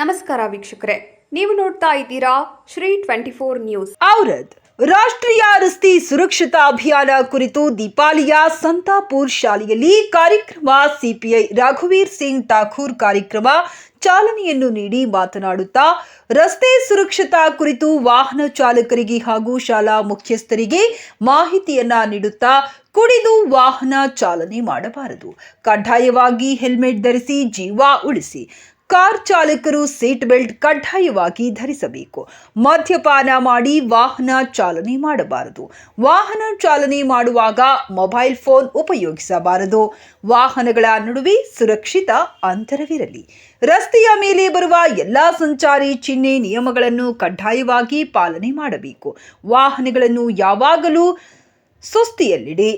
ನಮಸ್ಕಾರ ವೀಕ್ಷಕರೇ, ನೀವು ನೋಡ್ತಾ ಇದ್ದೀರಾ ಶ್ರೀ 24 ನ್ಯೂಸ್. ಔರದ್ ರಾಷ್ಟ್ರೀಯ ರಸ್ತೆ ಸುರಕ್ಷತಾ ಅಭಿಯಾನ ಕುರಿತು ದೀಪಾಲಿಯ ಸಂತಾಪುರ್ ಶಾಲೆಯಲ್ಲಿ ಕಾರ್ಯಕ್ರಮ. ಸಿಪಿಐ ರಘುವೀರ್ ಸಿಂಗ್ ಠಾಕೂರ್ ಕಾರ್ಯಕ್ರಮ ಚಾಲನೆಯನ್ನು ನೀಡಿ ಮಾತನಾಡುತ್ತಾ, ರಸ್ತೆ ಸುರಕ್ಷತಾ ಕುರಿತು ವಾಹನ ಚಾಲಕರಿಗೆ ಹಾಗೂ ಶಾಲಾ ಮುಖ್ಯಸ್ಥರಿಗೆ ಮಾಹಿತಿಯನ್ನ ನೀಡುತ್ತಾ, ಕುಡಿದು ವಾಹನ ಚಾಲನೆ ಮಾಡಬಾರದು, ಕಡ್ಡಾಯವಾಗಿ ಹೆಲ್ಮೆಟ್ ಧರಿಸಿ ಜೀವ ಉಳಿಸಿ, ಕಾರ್ ಚಾಲಕರು ಸೀಟ್ ಬೆಲ್ಟ್ ಕಡ್ಡಾಯವಾಗಿ ಧರಿಸಬೇಕು, ಮದ್ಯಪಾನ ಮಾಡಿ ವಾಹನ ಚಾಲನೆ ಮಾಡಬಾರದು, ವಾಹನ ಚಾಲನೆ ಮಾಡುವಾಗ ಮೊಬೈಲ್ ಫೋನ್ ಉಪಯೋಗಿಸಬಾರದು, ವಾಹನಗಳ ನಡುವೆ ಸುರಕ್ಷಿತ ಅಂತರವಿರಲಿ, ರಸ್ತೆಯ ಮೇಲೆ ಬರುವ ಎಲ್ಲಾ ಸಂಚಾರಿ ಚಿಹ್ನೆ ನಿಯಮಗಳನ್ನು ಕಡ್ಡಾಯವಾಗಿ ಪಾಲನೆ ಮಾಡಬೇಕು, ವಾಹನಗಳನ್ನು ಯಾವಾಗಲೂ ಸುಸ್ಥಿಯಲ್ಲಿಡಿ,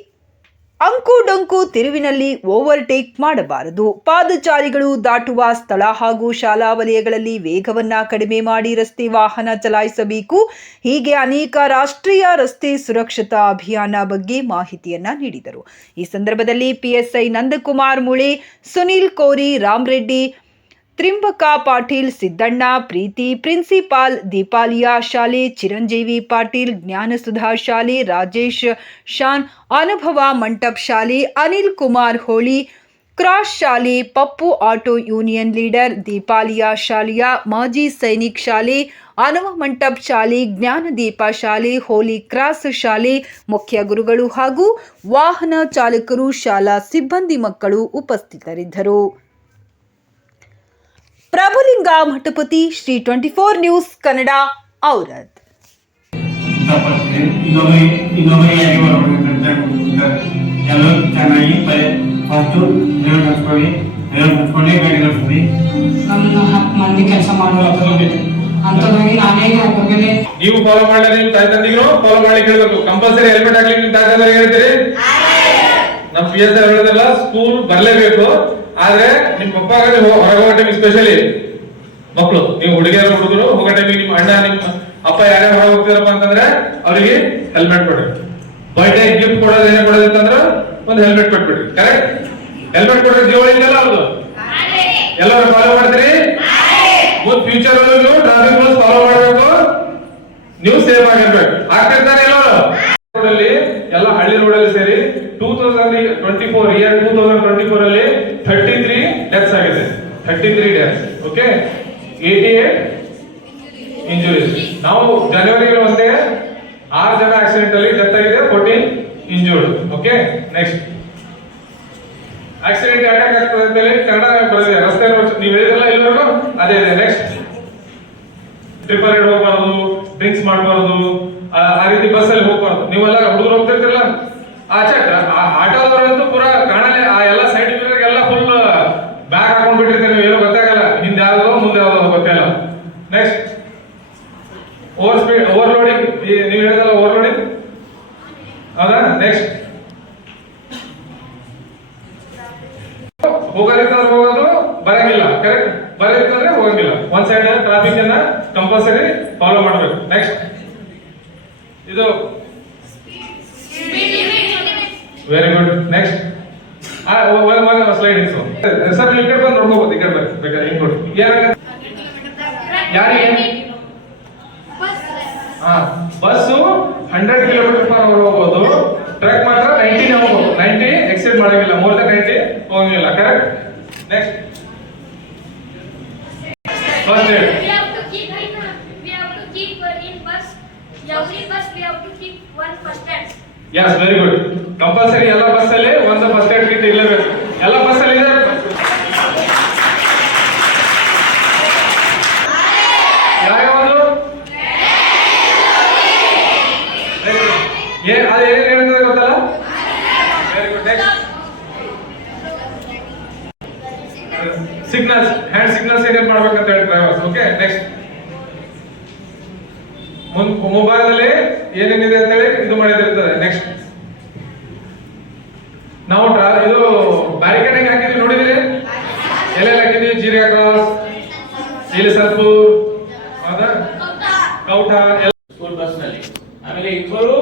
ಅಂಕು ಡೊಂಕು ತಿರುವಿನಲ್ಲಿ ಓವರ್ಟೇಕ್ ಮಾಡಬಾರದು, ಪಾದಚಾರಿಗಳು ದಾಟುವ ಸ್ಥಳ ಹಾಗೂ ಶಾಲಾ ವಲಯಗಳಲ್ಲಿ ವೇಗವನ್ನ ಕಡಿಮೆ ಮಾಡಿ ರಸ್ತೆ ವಾಹನ ಚಲಾಯಿಸಬೇಕು. ಹೀಗೆ ಅನೇಕ ರಾಷ್ಟ್ರೀಯ ರಸ್ತೆ ಸುರಕ್ಷತಾ ಅಭಿಯಾನ ಬಗ್ಗೆ ಮಾಹಿತಿಯನ್ನ ನೀಡಿದರು. ಈ ಸಂದರ್ಭದಲ್ಲಿ ಪಿಎಸ್ಐ ನಂದಕುಮಾರ್ ಮುಳೆ, ಸುನಿಲ್ ಕೋರಿ, ರಾಮರೆಡ್ಡಿ, ತ್ರಿಂಬಕ ಪಾಟೀಲ್, ಸಿದ್ದಣ್ಣ, ಪ್ರೀತಿ, ಪ್ರಿನ್ಸಿಪಾಲ್ ದೀಪಾಲಿಯಾ ಶಾಲೆ, ಚಿರಂಜೀವಿ ಪಾಟೀಲ್, ಜ್ಞಾನಸುಧಾ ಶಾಲೆ, ರಾಜೇಶ್ ಶಾನ್, ಅನುಭವ ಮಂಟಪ್ ಶಾಲೆ, ಅನಿಲ್ ಕುಮಾರ್ ಹೋಳಿ, ಕ್ರಾಸ್ ಶಾಲೆ, ಪಪ್ಪು ಆಟೋ ಯೂನಿಯನ್ ಲೀಡರ್, ದೀಪಾಲಿಯಾ ಶಾಲೆಯ ಮಾಜಿ ಸೈನಿಕ್ ಶಾಲೆ, ಅನುಭವ ಮಂಟಪ್ ಶಾಲೆ, ಜ್ಞಾನದೀಪ ಶಾಲೆ, ಹೋಲಿ ಕ್ರಾಸ್ ಶಾಲೆ ಮುಖ್ಯ ಗುರುಗಳು ಹಾಗೂ ವಾಹನ ಚಾಲಕರು, ಶಾಲಾ ಸಿಬ್ಬಂದಿ ಮಕ್ಕಳು ಉಪಸ್ಥಿತರಿದ್ದರು. ಪ್ರಭುಲಿಂಗ ಮಠಪತಿ, ಶ್ರೀ 24 ನ್ಯೂಸ್ ಕನ್ನಡ, ಔರದ್. ಎಲ್ಲ ಚೆನ್ನಾಗಿ ಫಸ್ಟ್ ಹೇಳಿ ಹಚ್ಕೊಳ್ಳಿ ಗಾಡಿ ಕಳಿಸ್ತೀವಿ. ನಮ್ಮ 10 ಮಂದಿ ಕೆಲಸ ಮಾಡೋದು ಅಂತವಾಗಿ ನಾನೇ ಹೋಗ್ಬೇಕಂದ್ರೆ ನೀವು ಫಾಲೋ ಮಾಡಲಿ, ನಿಮ್ಮ ತಾಯಿ ತಂದಿಗೂ ಫಾಲೋ ಮಾಡಿ ಕೇಳಬೇಕು. ಕಂಪಲ್ಸರಿ ಹೆಲ್ಮೆಟ್ ಹಾಕ್ಲಿ ನಿಮ್ಮ ತಾಯಿ ತಂದರಿಗೆ ಹೇಳ್ತೀರಿ. ನಮ್ಮ PSI ಹೇಳೋದಲ್ಲ, ಸ್ಕೂಲ್ ಬರಲೇಬೇಕು. ಆದ್ರೆ ನಿಮ್ಮ ಪಪ್ಪ ಹೊರಗೋ ಟೈಮಿಗೆ ಸ್ಪೆಷಲಿ ಮಕ್ಕಳು, ನೀವು ಹುಡುಗಿಯರು ಹುಡುಗರು ಹೋಗೋ ಟೈಮಿಗೆ ನಿಮ್ಮ ಅಣ್ಣ ನಿಮ್ಮ ಅಪ್ಪ ಯಾರೇ ಹೊರಗೆ ಹೋಗ್ತಿರಪ್ಪ ಅಂತಂದ್ರೆ ಅವರಿಗೆ ಹೆಲ್ಮೆಟ್ ಕೊಡ್ರಿ. ಬರ್ಡೇ ಗಿಫ್ಟ್ ಕೊಡೋದು ಏನೇ ಕೊಡೋದು ಅಂತಂದ್ರೆ ಒಂದು ಹೆಲ್ಮೆಟ್ ಕೊಟ್ಬಿಡ್ರಿ. ಕರೆಕ್ಟ್? ಹೆಲ್ಮೆಟ್ ಕೊಡ್ರಿ, ಜೀವ ಉಳಿದಲ್ಲ ಅವ್ರದ್ದು. ಎಲ್ಲರೂ ಫಾಲೋ ಮಾಡ್ತೀರಿ. ಮುಂದ್ ಫ್ಯೂಚರ್ ನೀವು ಟ್ರಾಫಿಕ್ ರೂಲ್ಸ್ ಫಾಲೋ ಮಾಡಬೇಕು, ನೀವು ಸೇಫ್ ಆಗಿರ್ಬೇಕು. ಆಗ್ತಿರ್ತಾರೆ ಎಲ್ಲರೂ. ರೋಡಲ್ಲಿ ಎಲ್ಲ ಹಳ್ಳಿ ರೋಡಲ್ಲಿ ಸೇರಿ 2024 ಅಲ್ಲಿ 33 ಡೆತ್ಸ್ ಆಗಿದೆ. 33 ಡೆತ್ಸ್. Okay, 88 injuries. ನಾವು ಜನವರಿಗೆ ಒಂದೇ 6 ಜನ ಆಕ್ಸಿಡೆಂಟ್ ಅಲ್ಲಿ ಡೆತ್ ಆಗಿದೆ, 14 injured. Okay, next accident attack ಆಗ್ತದೆ ಅಂತ ಹೇಳಿ ಕನ್ನಡ ಬರೆದಿದೆ. ರಸ್ತೆ ನೀವು ಹೇಳಿದ್ರಲ್ಲ ಎಲ್ಲರಿಗೂ ಅದೇ ಇದೆ. ನೆಕ್ಸ್ಟ್ ಟ್ರಿಪಲ್ ರೈಡ್ ಹೋಗಬಾರ್ದು, ಡ್ರಿಂಕ್ಸ್ ಮಾಡಬಾರ್ದು, ಆ ರೀತಿ ಬಸ್ ಅಲ್ಲಿ ಹೋಗ್ಬಾರ್ದು. ನೀವೆಲ್ಲ ಹುಡುಗರು ಹೋಗ್ತಿರ್ತಿರಲ್ಲ, ಆಚೆ ಆಟೋದವರಂತೂ ಪೂರಾ ಕಾಣಲೆ, ಆ ಎಲ್ಲ ಸೈಡ್ ಎಲ್ಲ ಫುಲ್ ಬ್ಯಾಗ್ ಹಾಕೊಂಡ್ಬಿಟ್ಟಿರ್ತೀವಿ, ನೀವು ಏನೋ ಗೊತ್ತಾಗಲ್ಲ, ಹಿಂದೆ ಯಾವ್ದೋ ಮುಂದೆ ಯಾವ್ದೋ ಗೊತ್ತಿಲ್ಲ. Next over speed, overloading. ನೀವು ಹೇಳಿದಲ್ಲ ಓವರ್ಲೋಡಿಂಗ್, ಹೌದಾ? ನೆಕ್ಸ್ಟ್ ಹೋಗೋದಿತ್ತಂದ್ರೆ ಹೋಗೋದು, ಬರಂಗಿಲ್ಲ. ಕರೆಕ್ಟ್? ಬರೋದಿತ್ತಂದ್ರೆ ಹೋಗಂಗಿಲ್ಲ. ಒಂದ್ ಸೈಡ್ ಟ್ರಾಫಿಕ್ ಅನ್ನ ಕಂಪಲ್ಸರಿ ಫಾಲೋ ಮಾಡಬೇಕು. ನೆಕ್ಸ್ಟ್ ಇದು very good. Next slide sir, ಈ ಕಡೆ ಬಂದು ನೋಡ್ಕೋಬಹುದು. ಈ ಕಡೆ ಬೇಕಾದ್ರೆ ಹಿಂಗ್ ನೋಡಿ. ಯಾರಿಗೆ ಬಸ್ಸು 100 km/h ಹೋಗ್ಬೋದು, ಟ್ರಕ್ ಮಾತ್ರ 90 ಹೋಗ್ಬೋದು. 90 ಎಕ್ಸೆಡ್ ಮಾಡಂಗಿಲ್ಲ, ಮೋರ್ ದನ್ 90 ಹೋಗಂಗಿಲ್ಲ. Correct? Next first aid. Yes, very good. Compulsory ಎಲ್ಲ ಬಸ್ ಅಲ್ಲಿ ಒಂದು ಫಸ್ಟ್ ಏಡ್ ಕಿಟ್ ಇರಲೇಬೇಕು. ಎಲ್ಲ ಬಸ್ ಅಲ್ಲಿ ಇದೆ. ಯಾವ್ಯಾವುದು ಅದೇನೇನು ಹೇಳ್ತದೆ ಗೊತ್ತಲ್ಲ? Very good. Next signals, hand signals ಏನೇನು ಮಾಡ್ಬೇಕಂತ ಹೇಳಿ ಡ್ರೈವರ್ಸ್. ಓಕೆ, ನೆಕ್ಸ್ಟ್ ಮೊಬೈಲ್ ಅಲ್ಲಿ ಏನೇನಿದೆ ಅಂತ ಹೇಳಿ ಇದು ಮಾಡಿದಿರ್ತದೆ. ನೆಕ್ಸ್ಟ್ ನಾವು ಇದು ಬ್ಯಾರಿಕೇಡಿಂಗ್ ಹಾಕಿದ್ವಿ, ನೋಡಿದ್ರಿ? ಎಲ್ಲೆಲ್ಲ ಹಾಕಿದ್ವಿ? ಜೀರಿಗೆ ಕ್ರಾಸ್, ಇಲ್ಲಿ ಸರ್ಪೂರ್, ಹೌದಾ, ಕೌಟ, ಸ್ಕೂಲ್ ಬಸ್ ನಲ್ಲಿ. ಆಮೇಲೆ ಇಬ್ಬರು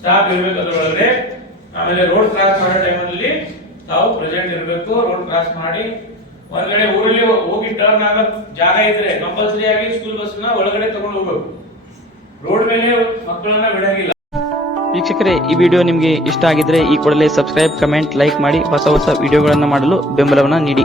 ಸ್ಟಾಫ್ ಇರಬೇಕು ಅದರೊಳಗಡೆ. ಆಮೇಲೆ ರೋಡ್ ಕ್ರಾಸ್ ಮಾಡೋ ಟೈಮಲ್ಲಿ ತಾವು ಪ್ರೆಸೆಂಟ್ ಇರಬೇಕು. ರೋಡ್ ಕ್ರಾಸ್ ಮಾಡಿ ಒಂದ್ ಕಡೆ ಊರಲ್ಲಿ ಹೋಗಿ ಟರ್ನ್ ಆಗೋ ಜಾಗ ಇದ್ರೆ ಕಂಪಲ್ಸರಿ ಆಗಿ ಸ್ಕೂಲ್ ಬಸ್ ನ ಒಳಗಡೆ ತಗೊಂಡು ಹೋಗ್ಬೇಕು. ರೋಡ್ ಮೇಲೆ ಮಕ್ಕಳನ್ನ ಬಿಡಂಗಿಲ್ಲ. ವೀಕ್ಷಕರೇ, ಈ ವಿಡಿಯೋ ನಿಮಗೆ ಇಷ್ಟ ಆಗಿದ್ರೆ ಈ ಕೂಡಲೇ ಸಬ್ಸ್ಕ್ರೈಬ್, ಕಮೆಂಟ್, ಲೈಕ್ ಮಾಡಿ ಹೊಸ ವಿಡಿಯೋಗಳನ್ನು ಮಾಡಲು ಬೆಂಬಲವನ್ನ ನೀಡಿ.